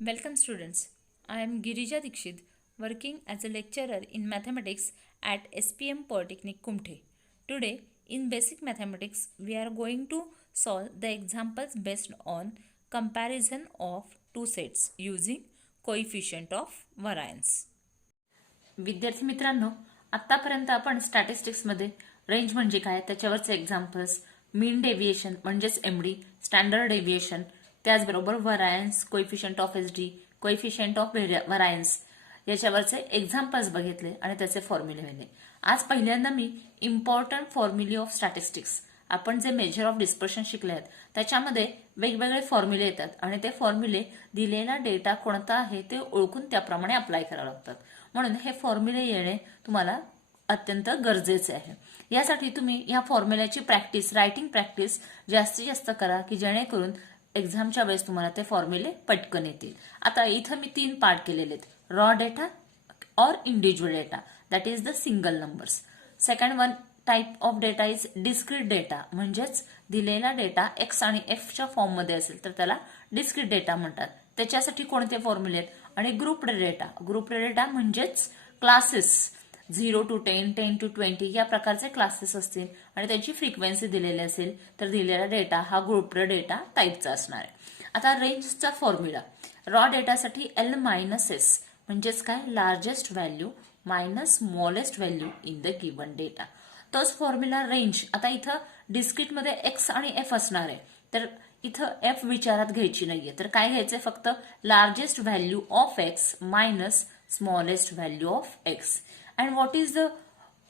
Welcome students. I am Girija Dikshit, working as a lecturer in mathematics at SPM Polytechnic Kumte. Today in basic mathematics we are going to solve the examples based on comparison of two sets using coefficient of variance. विद्यार्थी मित्रांनो, आतापर्यंत आपण स्टॅटिस्टिक्समध्ये range म्हणजे काय त्याच्यावरचे examples, mean deviation म्हणजेच MD, standard deviation, त्याचबरोबर variance, coefficient of SD, coefficient of variance याच्यावरचे एक्झाम्पल्स बघितले आणि त्याचे फॉर्म्युले लिहिले. आज पहिल्यांदा मी इम्पॉर्टंट फॉर्म्युले ऑफ स्टॅटिस्टिक्स, आपण जे मेजर ऑफ डिस्पर्शन शिकले आहेत त्याच्यामध्ये वेगवेगळे फॉर्म्युले येतात आणि ते फॉर्म्युले दिलेला डेटा कोणता आहे ते ओळखून त्याप्रमाणे अप्लाय करावे लागतात. म्हणून हे फॉर्म्युले येणे तुम्हाला अत्यंत गरजेचे आहे. यासाठी तुम्ही या फॉर्म्युल्याची प्रॅक्टिस, रायटिंग प्रॅक्टिस जास्तीत जास्त करा की जेणेकरून एक्झामच्या वेळेस तुम्हाला ते फॉर्म्युले पटकन येतील. आता इथं मी 3 पार्ट केलेले आहेत. रॉ डेटा और individual data, that is the single numbers. Second one type of data is discrete data, म्हणजेच दिलेला डेटा एक्स आणि एफच्या फॉर्ममध्ये असेल तर त्याला डिस्क्रीट डेटा म्हणतात. त्याच्यासाठी कोणते फॉर्म्युले आहेत? आणि ग्रुप डेटा, ग्रुप डेटा म्हणजेच क्लासेस 0 to 10, 10 to 20 या प्रकारचे क्लासेस असतील आणि त्याची फ्रिक्वेन्सी दिलेली असेल तर दिलेला डेटा हा ग्रुप डेटा टाईपचा असणार आहे. आता रेंजचा फॉर्म्युला, रॉ डेटासाठी L - S म्हणजेच काय, largest value minus smallest value in the given data. तोच फॉर्म्युला रेंज. आता इथं डिस्क्रीटमध्ये एक्स आणि एफ असणार आहे तर इथं एफ विचारात घ्यायची नाहीये तर काय घ्यायचंय, फक्त largest value of x minus smallest value of x. And what is the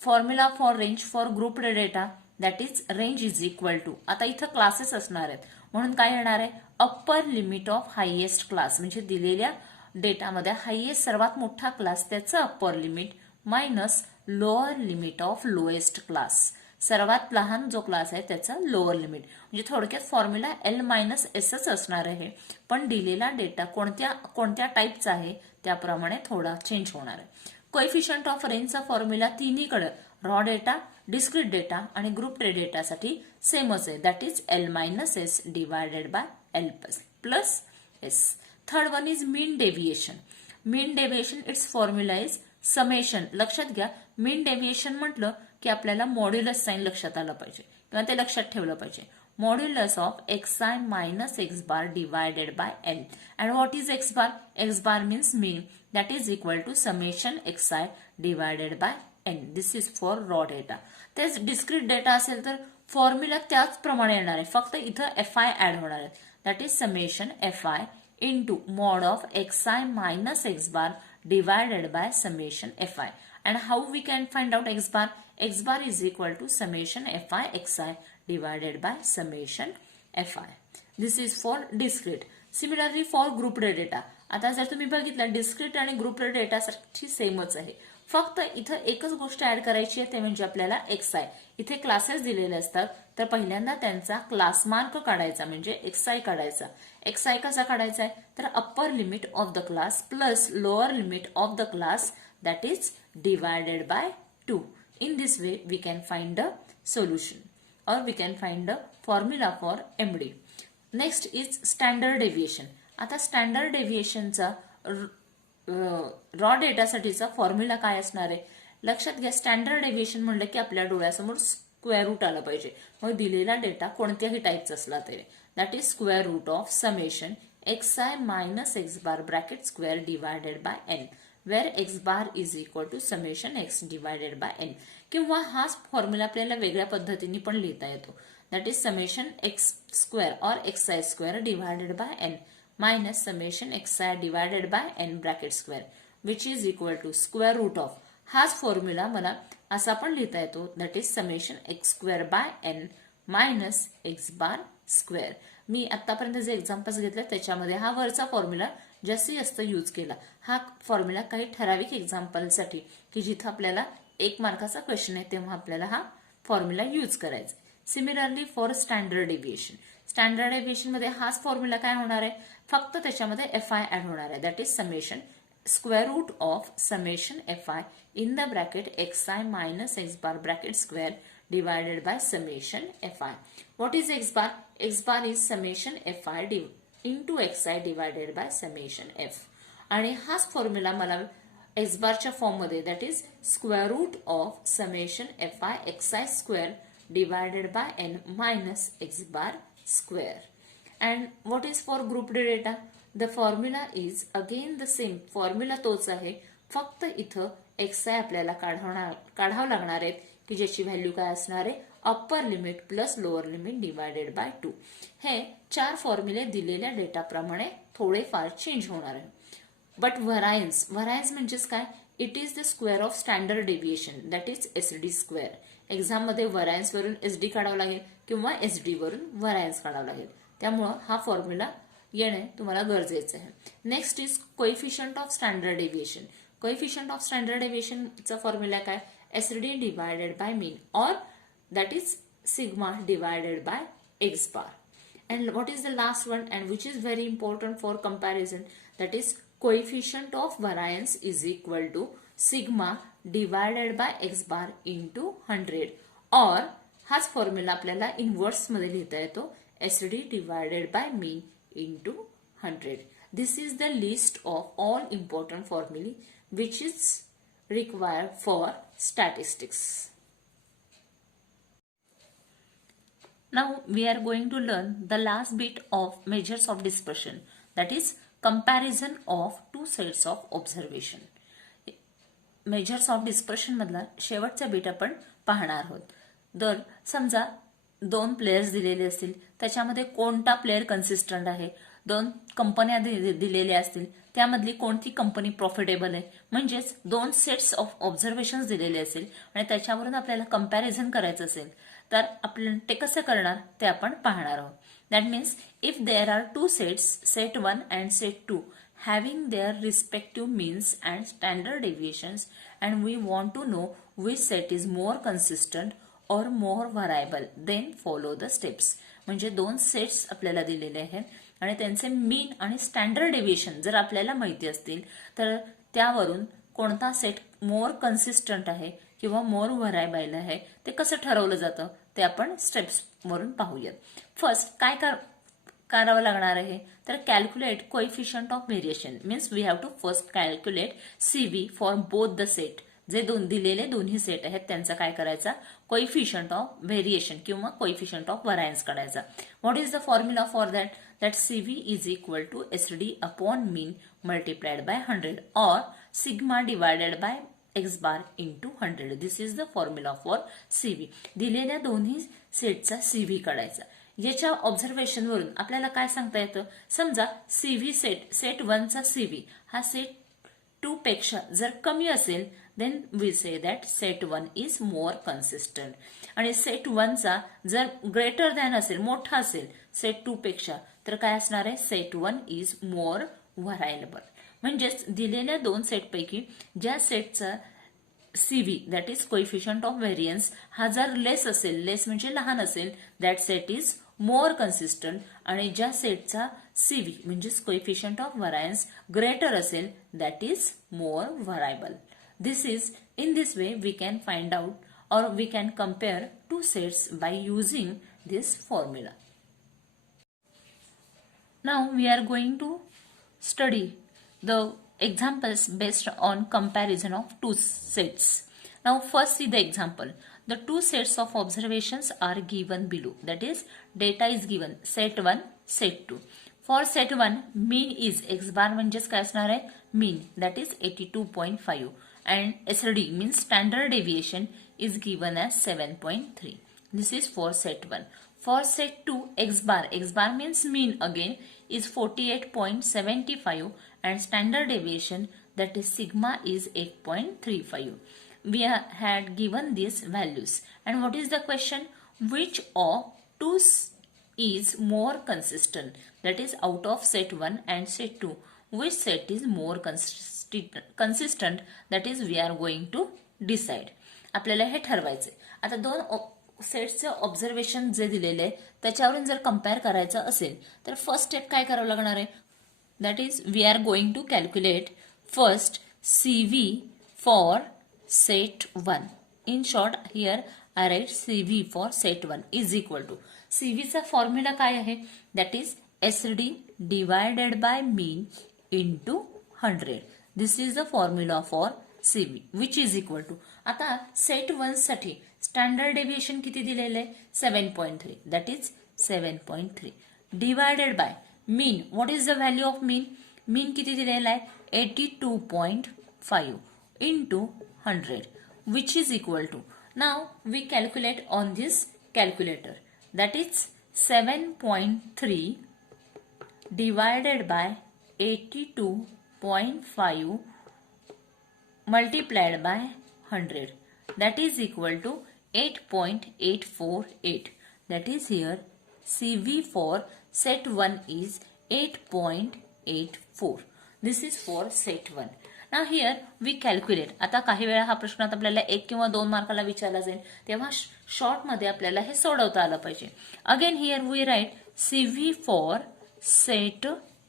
formula for range for group data, that is range is equal to, आता इथं क्लासेस असणार आहेत म्हणून काय येणार आहे, upper limit of highest class, म्हणजे दिलेल्या डेटामध्ये हायएस्ट सर्वात मोठा क्लास त्याचं upper limit minus lower limit of lowest class, सर्वात लहान जो क्लास आहे त्याचा लोअर लिमिट. म्हणजे थोडक्यात फॉर्म्युला L - Sच असणार आहे पण दिलेला डेटा कोणत्या टाईपचा आहे त्याप्रमाणे थोडा चेंज होणार आहे. कोएफिशियंट ऑफ रेंजचा फॉर्म्युला तिन्हीकडे रॉ डेटा, डिस्क्रीट डेटा आणि ग्रुप डेटासाठी सेमच आहे, that is L - S divided by L plus S. Third one is mean deviation. Mean deviation it's formula is summation. लक्षात घ्या, मीन डेव्हिएशन म्हटलं की आपल्याला मॉड्युलस साइन लक्षात आलं पाहिजे किंवा ते लक्षात ठेवलं पाहिजे. Modulus of xi minus x bar divided by L. And what is x bar? X bar means mean, that is equal to summation xi divided by N. This is for raw data. तेच discrete data असेल तर formula त्याचप्रमाणे येणार आहे, फक्त इथं fi add होणार आहे, that is summation fi into mod of xi minus x bar divided by summation fi. And how we can find out x bar? X bar is equal to summation fi xi divided by summation fi. This is for discrete. Similarly for group data. आता जर तुम्ही बघितलं discrete आणि group data साठी सेमच आहे, फक्त इथं एकच गोष्ट ऍड करायची आहे ते म्हणजे आपल्याला xi. इथे क्लासेस दिलेले असतात तर पहिल्यांदा त्यांचा क्लास मार्क काढायचा म्हणजे xi काढायचा. xi कसा काढायचा आहे तर upper limit of the class plus lower limit of the class, that is divided by 2. In this way we can find the solution और we can find the formula for MD. Next is standard deviation. आता standard डेव्हिएशनचा raw डेटासाठीचा formula काय असणार आहे, लक्षात घ्या. Standard deviation म्हणलं की आपल्या डोळ्यासमोर स्क्वेअर रूट आलं पाहिजे, मग दिलेला डेटा कोणत्याही टाईपचा असला तरी, that is square root of summation xi minus x bar bracket square divided by N, where x bar is equal to summation x divided by N. किंवा हाच फॉर्म्युला आपल्याला वेगळ्या पद्धतीने पण लिहिता येतो, that is summation x square और xi square divided by N minus summation xi divided by N bracket square which is equal to square root of. हाच फॉर्म्युला मला असा पण लिहिता येतो, that is summation x square by N minus x bar square. मी आतापर्यंत जे examples घेतले त्याच्यामध्ये हा वरचा फॉर्म्युला जास्तीत जास्त यूज केला. हा फॉर्म्युला काही ठराविक एक्झाम्पलसाठी की जिथं आपल्याला 1 मार्काचा क्वेश्चन आहे तेव्हा आपल्याला हा फॉर्म्युला यूज करायचा. Similarly for standard deviation. Standard deviation मध्ये हाच फॉर्म्युला काय होणार आहे, फक्त त्याच्यामध्ये fi ऍड होणार आहे, that is summation square root of summation fi in the bracket xi minus x bar bracket square divided by summation fi. What is x bar? X bar is summation fi into xi divided by summation f. आणि हाच formula मला x बारच्या फॉर्ममध्ये that is square root of summation fi xi square divided by n minus x bar square. And what is for grouped data? The formula is again the same. Formula तोच आहे, फक्त इथं xi आपल्याला काढावं लागणार आहेत की ज्याची व्हॅल्यू काय असणार आहे, upper limit plus lower limit divided by 2. हे 4 फॉर्म्युले दिलेल्या डेटाप्रमाणे थोडेफार चेंज होणार आहे. बट व्हरायन्स म्हणजेच काय? It is the square of standard deviation that is SD square. एक्झाममध्ये व्हरायन्स वरून SD काढावं लागेल किंवा SD वरून व्हरायन्स काढावं लागेल. त्यामुळं हा फॉर्म्युला येणे तुम्हाला गरजेचं आहे. Next is coefficient of standard डेव्हिएशन. कोएफिशियंट ऑफ स्टँडर्ड डेव्हिएशनचा फॉर्म्युला काय? SD डिवायडेड बाय मीन और that is sigma divided by x bar. And what is the last one, and which is very important for comparison, that is coefficient of variance is equal to sigma divided by x bar into 100. और हाच formula आपल्याला inverse मध्ये लिहिता येतो, SD divided by mean into 100. This is the list of all important formulae which is required for statistics. Now we are going to learn the last bit of measures of dispersion, that is comparison of two sets of observation. Measures of dispersion मधला शेवटचा bit आपण पाहणार आहोत. तर समजा 2 players दिलेले असतील, त्याच्यामध्ये कोणता प्लेयर कन्सिस्टंट आहे, 2 कंपन्या दिलेल्या असतील, त्यामधली कोणती कंपनी प्रॉफिटेबल आहे, म्हणजेच 2 सेट्स ऑफ ऑब्झर्वेशन्स दिलेले असेल आणि त्याच्यावरून आपल्याला कंपॅरिझन करायचं असेल तर आपण ते कसं करणार ते आपण पाहणार आहोत. That means if there are 2 sets, set 1 and set 2, having their respective means and standard deviations, and we want to know which set is more consistent or more variable, then follow the steps. म्हणजे 2 sets आपल्याला दिलेले आहेत आणि त्यांचे मीन आणि standard deviation जर आपल्याला माहिती असतील तर त्यावरून कोणता सेट मोर कन्सिस्टंट आहे किंवा मोर व्हरायबल आहे ते कसं ठरवलं जातं ते आपण स्टेप्स वरून पाहूयात. फर्स्ट काय करावं लागणार आहे तर calculate coefficient of variation. Means we have to first calculate CV for both the set. जे दिलेले दोन्ही सेट आहेत त्यांचा काय करायचा, कोएफिशियंट ऑफ व्हेरिएशन किंवा कोएफिशियंट ऑफ व्हरायन्स काढायचा. What is the formula for that? That CV is equal to SD upon mean multiplied by 100 और sigma divided by x bar into 100. This is the formula for CV. दिलेल्या दोन्ही सेटचा CV काढायचा. याच्या observation वरून आपल्याला काय सांगता येतं, समजा CV सेट 1 चा CV हा सेट 2 पेक्षा जर कमी असेल then we say that set 1 is more consistent. आणि सेट 1 चा जर ग्रेटर दॅन असेल, मोठा असेल सेट 2 पेक्षा, तर काय असणार आहे, सेट 1 इज मोर व्हरायबल. म्हणजेच दिलेल्या 2 सेटपैकी ज्या सेटचा CV that is coefficient of variance हा जर लेस असेल, लेस म्हणजे लहान असेल, that set is more consistent. आणि ज्या सेटचा CV म्हणजेच कोएफिशियंट ऑफ व्हरायन्स ग्रेटर असेल that is more variable. This is, in this way we can find out or we can compare 2 sets by using this formula. Now we are going to study the examples based on comparison of 2 sets. Now first see the example. The 2 sets of observations are given below. That is, data is given set 1, set 2. For set 1, mean is x bar म्हणजेच काय असणार आहे, mean that is 82.5. and SD means standard deviation is given as 7.3. This is for set 1. For set 2, x bar means mean again is 48.75 and standard deviation that is sigma is 8.35. We had given these values, and what is the question, which of 2 is more consistent, that is out of set 1 and set 2, which set is more consistent, that is we are going to decide. आपल्याला हे ठरवायचे. आता 2 सेट्सचे observation जे दिलेले आहे त्याच्यावरून जर compare करायचं असेल तर फर्स्ट स्टेप काय करावं लागणार आहे, that is we are going to calculate first CV for set 1. In short here I write CV for set 1 is equal to, CV चा फॉर्म्युला काय आहे, that is SD divided by mean into 100. This is the formula for CV which is equal to, आता set 1 साठी standard deviation किती दिलेलं आहे 7.3, that is 7.3 divided by mean. what is the value of mean? mean किती दिलेला आहे 82.5 into 100 which is equal to, now we calculate on this calculator, that is 7.3 divided by 82.5 multiplied by 100, that is equal to 8.848. that is here CV for set 1 is 8.84. this is for set 1. now here we calculate. आता काही वेळा हा प्रश्न आपल्याला 1 किंवा 2 मार्काला विचारला जाईल, तेव्हा शॉर्ट मध्ये आपल्याला हे सोडवता आलं पाहिजे. Again here we write CV for set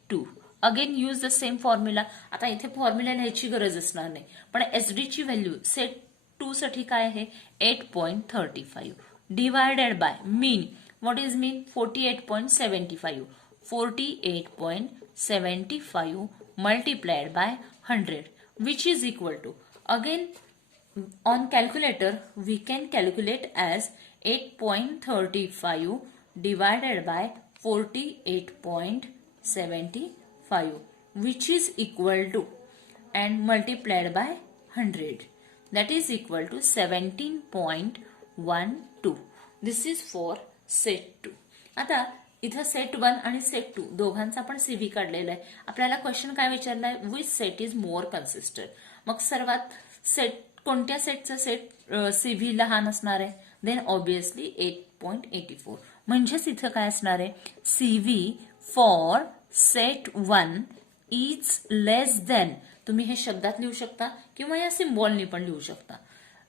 2. Again use the same formula. आता इथे फॉर्म्युला लिहायची गरज असणार नाही, पण SD ची व्हॅल्यू सेट 2 साठी काय आहे 8.35 divided by mean. What is mean 48.75. 48.75 multiplied by 100 which is equal to, again on calculator we can calculate as 8.35 divided by 48.75 which is equal to, and multiplied by 100, that is equal to 17.12. this is for set 2. आता इथं set 1 आणि set 2 दोघांचा पण CV काढलेला आहे. आपल्याला question काय विचारलाय, which set is more consistent. मग सर्वात सेट कोणत्या सेटचं सेट सीव्ही लहान असणार आहे, देन ऑब्विसली 8.84. म्हणजेच इथं काय असणार आहे CV for set 1 is less than, तुम्ही हे शब्दात लिहू शकता किंवा या सिम्बॉलनी पण लिहू शकता.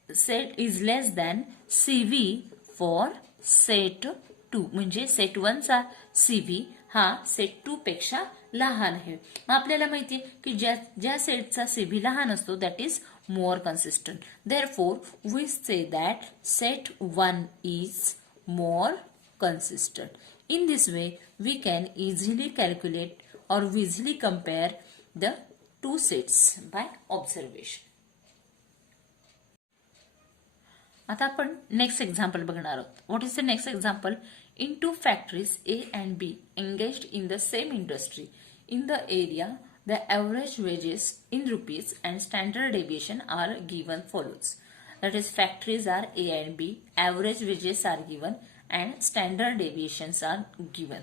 Set is less than CV for set 2, म्हणजे सेट 1 चा सीव्ही हा सेट 2 पेक्षा लहान आहे. मग आपल्याला माहिती आहे की ज्या सेटचा सीव्ही लहान असतो that is more consistent. Therefore we say that set 1 is more consistent. In this way, we can easily calculate or easily compare the two sets by observation. आता आपण नेक्स्ट एक्झाम्पल बघणार आहोत. What is the next example? In two factories A and B engaged in the same industry in the area, the average wages in rupees and standard deviation are given follows. That is, factories are A and B, average wages are given and standard deviations are given.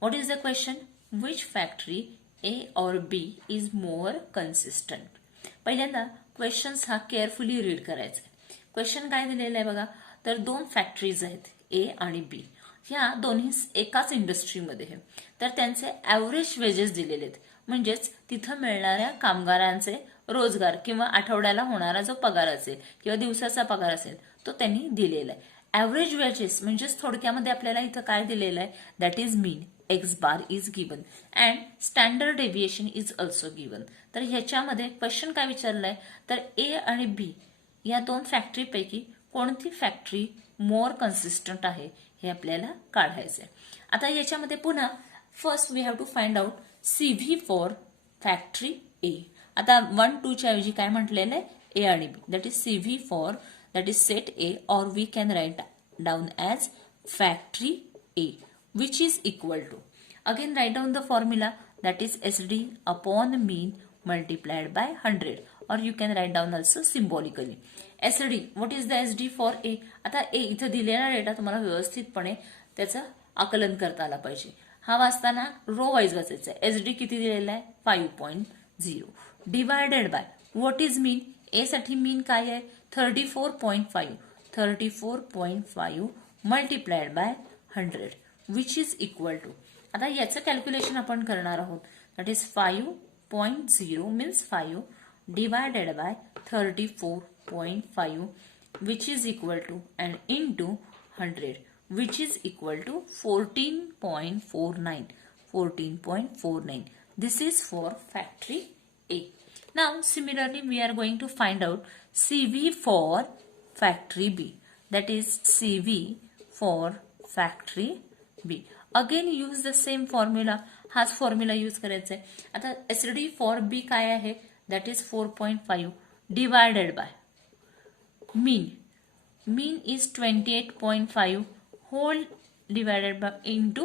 What is the question? Which factory A or B is more consistent? पहिल्यांदा questions हा carefully read करायचा. Question काय दिलेलं आहे बघा, तर 2 factories आहेत A आणि B. ह्या दोन्ही एकाच इंडस्ट्रीमध्ये आहे, तर त्यांचे ॲव्हरेज वेजेस दिलेले आहेत, म्हणजेच तिथं मिळणाऱ्या कामगारांचे रोजगार किंवा आठवड्याला होणारा जो पगार असेल किंवा दिवसाचा पगार असेल तो त्यांनी दिलेला आहे. ॲव्हरेज वेजेस म्हणजेच थोडक्यामध्ये आपल्याला इथं काय दिलेलं आहे, that is mean x bar is given and standard deviation is also given. तर ह्याच्यामध्ये क्वेश्चन काय विचारलाय, तर ए आणि बी या 2 फॅक्टरीपैकी कोणती फॅक्टरी मोर कन्सिस्टंट आहे हे आपल्याला काढायचं आहे. आता याच्यामध्ये पुन्हा first we have to find out CV for factory A. आता 1, 2 च्या ऐवजी काय म्हटलेलं आहे ए आणि B, that is CV for that is set A, or we can write down as factory A, which is equal to, again write down the formula, that is SD upon mean multiplied by 100, or you can write down also symbolically. SD, what is the SD for A? आता A इथं दिलेला data तुम्हाला व्यवस्थितपणे त्याचं आकलन करता आला पाहिजे. हा वाचताना रो वाईज वाचायचा आहे. SD किती दिलेला आहे 5.0 डिवायडेड बाय व्हॉट इज मीन. ए साठी मीन काय आहे 34.5. 34.5 multiplied by 100 which is equal to, आता याचं कॅल्क्युलेशन आपण करणार आहोत, that is 5.0 means 5 divided by 34.5 which is equal to and into 100 which is equal to 14.49. 14.49. This is for factory A. Now similarly we are going to find out CV for factory B, that is CV for factory B. Again use the same formula, हाच formula use करायचा आहे. आता SD for बी काय आहे, that is 4.5 divided by mean. Mean is 28.5 whole divided by into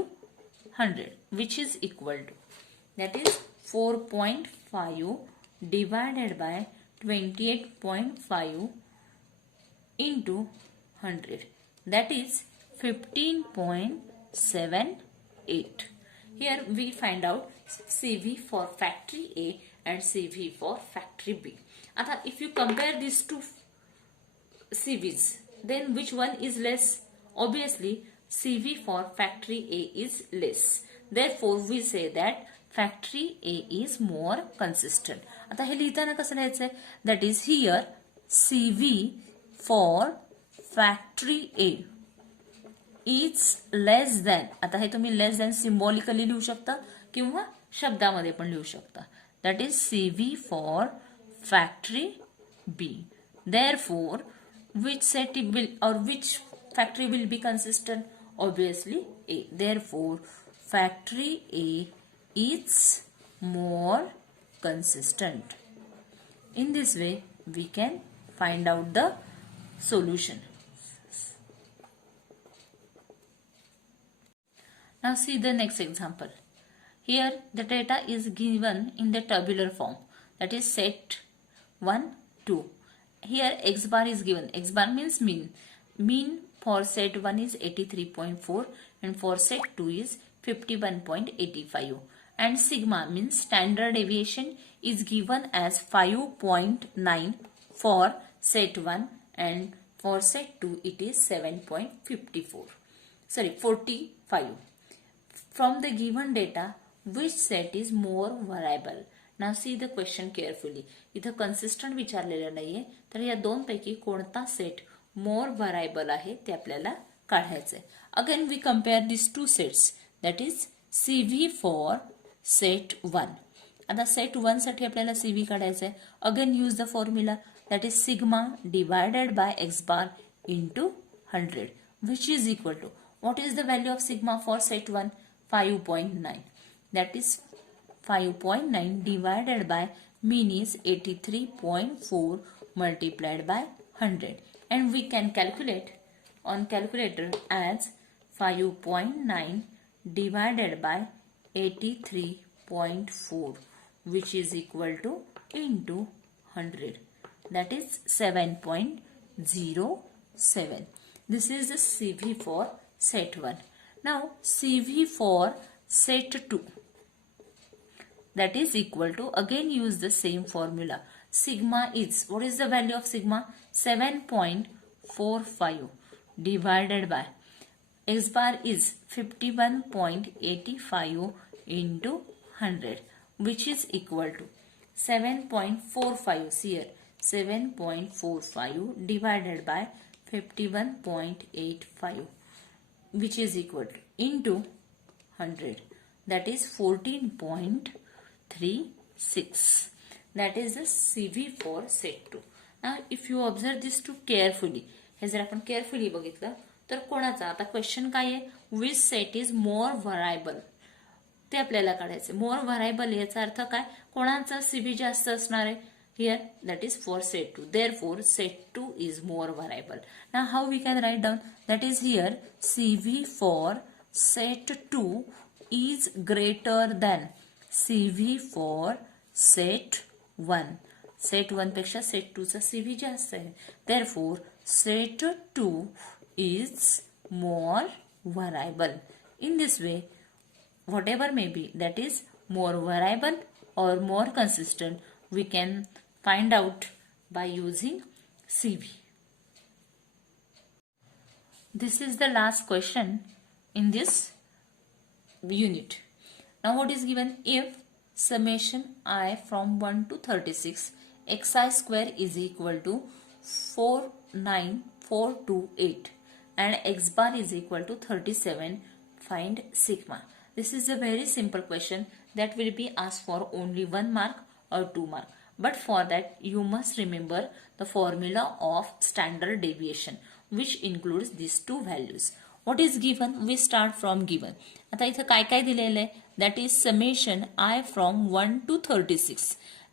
100, which is equal to, that is 4.5 divided by 28.5 into 100, that is 15.78. Here we find out CV for factory A and CV for factory B. आता if you compare these two CVs, then which one is less? Obviously CV for factory A is less. Therefore we say that factory A is more consistent. आता हे लिहिताना कसं लिहायचंय, that is here CV for factory A is less than. आता हे तुम्ही less than symbolically लिहू शकता किंवा शब्दामध्ये पण लिहू शकता. That is CV for factory B. Therefore which set will or which factory will be consistent? Obviously A. Therefore factory A is more consistent. In this way we can find out the solution. Now see the next example. Here the data is given in the tabular form, that is set 1, 2. Here x bar is given. X bar means mean. Mean for set 1 is 83.4 and for set 2 is 51.85. And sigma means standard deviation is given as 5.9 for set 1 and for set 2 it is 45. From the given data, which set is more variable? Now see the question carefully. इथं consistent विचारलेलं नाहीये, तर या दोन पैकी कोणता set more variable आहे ते आपल्याला काढायचंय. Again we compare these two sets, that is CV for set 1. आता set 1 साठी आपल्याला CV काढायचंय. Again use the formula, that is sigma divided by x bar into 100, which is equal to, what is the value of sigma for set 1? 5.9. That is 5.9 divided by mean is 83.4 multiplied by 100, and we can calculate on calculator as 5.9 divided by 83.4, which is equal to into 100, that is 7.07. This is the CV for set 1. Now CV for set 2, that is equal to, again use the same formula. Sigma is, what is the value of sigma? 7.45 divided by x bar is 51.85 into 100, which is equal to 7.45. Here 7.45 divided by 51.85, which is equal to into 100, that is 14.36. That is the CV for set 2. Now if you observe this two carefully, हे जर आपण carefully बघितलं तर कोणाचा, आता question काय आहे, which set is more variable ते आपल्याला काढायचं. मोर व्हरायबल याचा अर्थ काय, कोणाचा CV जास्त असणार आहे. Here that is for set 2. Therefore set 2 is more variable. Now how we can write down, that is here CV for set 2 is greater than CV for set 1. Set 1 पेक्षा set 2 चा CV जास्त आहे. Therefore set 2 is more variable. In this way, whatever may be, that is more variable or more consistent, we can find out by using CV. This is the last question in this unit. Now what is given? If summation I from 1 to 36 xi square is equal to 49428 and x bar is equal to 37, find sigma. This is a very simple question that will be asked for only 1 mark or 2 mark. But for that you must remember the formula of standard deviation, which includes these two values. What is given? We start from given. आता इथं काय काय दिलेलं आहे? That is summation I from 1 to 36.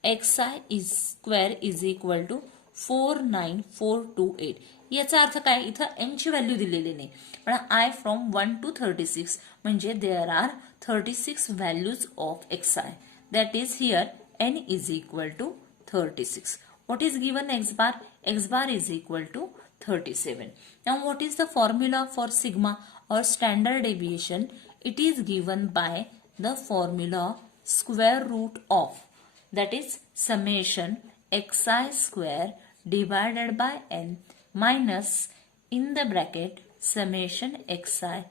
xi is square is equal to 49428. याचा अर्थ काय? इथं n ची व्हॅल्यू दिलेली नाही, पण I from 1 to 36 म्हणजे there are 36 values of xi. That is here n is equal to 36. What is given? X bar? X bar is equal to 37. Now what is the formula for sigma or standard deviation? It is given by the formula square root of, that is summation xi square divided by n minus in the bracket summation xi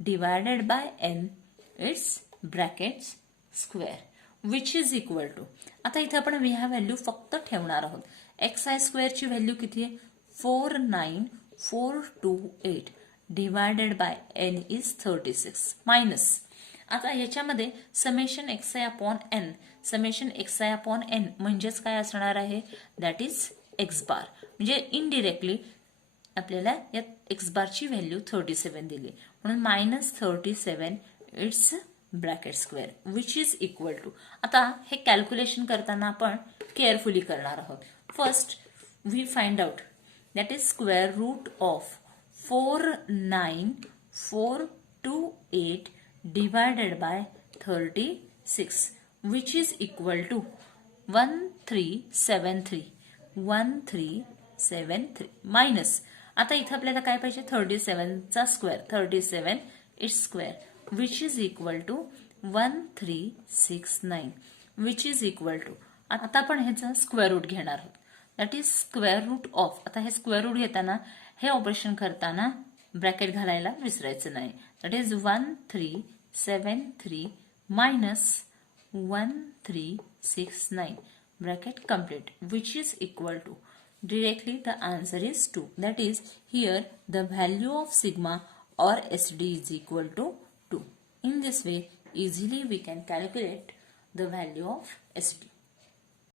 divided by n its brackets square, which is equal to, आता इथे आपण we have value फक्त ठेवणार आहोत. xi square ची value किती आहे? 49428 divided by n is 36 minus, आता याच्यामध्ये summation xi upon n, summation xi upon n म्हणजेच काय असणार आहे? दॅट इज x बार. म्हणजे इनडिरेक्टली आपल्याला यात x बारची व्हॅल्यू 37 दिली, म्हणून minus 37 it's bracket square which is equal to, आता हे कॅल्क्युलेशन करताना आपण केअरफुली करणार आहोत. First we find out that is square root of 49428 divided by 36 which is equal to 1373 minus, आता इथे आपल्याला काय पाहिजे? 37 चा square, 37 it's square which is equal to 1369 which is equal to, आता आपण ह्याचा स्क्वेअर रूट घेणार आहोत. That is square root of, आता हे स्क्वेअर रूट घेताना हे ऑपरेशन करताना ब्रॅकेट घालायला विसरायचं नाही. That is 1373 minus 1369 bracket complete which is equal to, directly the answer is 2. That is here the value of sigma or SD is equal to 2. In this way easily we can calculate the value of SD.